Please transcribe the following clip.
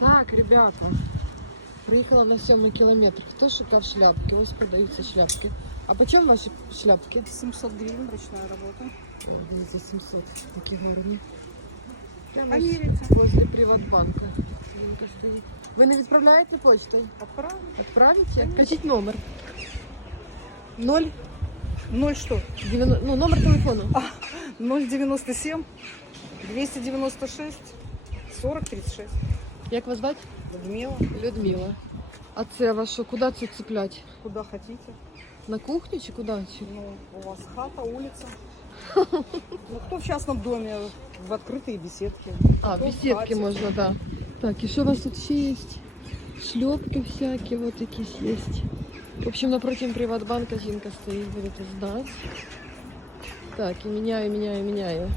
Так, ребята, приехала на 7 километр. Кто шукал шляпки? У вас продаются шляпки. А почем ваши шляпки? 700 гривен, ручная работа. За 700, такие горни. Померится. А возле приватбанка. Вы не отправляете почтой? Отправлю. Отправите? Отправите? номер. Ноль? Ноль что? Девяно. Ну, номер телефона. А, 097 296 4036. Як вас звать? Людмила. Людмила. А це ваше, куда це цеплять? Куда хотите. На кухню чи куда? Чи? Ну, у вас хата, улица. Ну, кто в частном доме, в открытые беседки? А, кто беседки в можно, да. Так, и что у вас тут все есть? Шлепки всякие вот такие есть. В общем, напротив приватбанка Зинка стоит, будет сдать. Так, и меняю, и меняю, и меняю.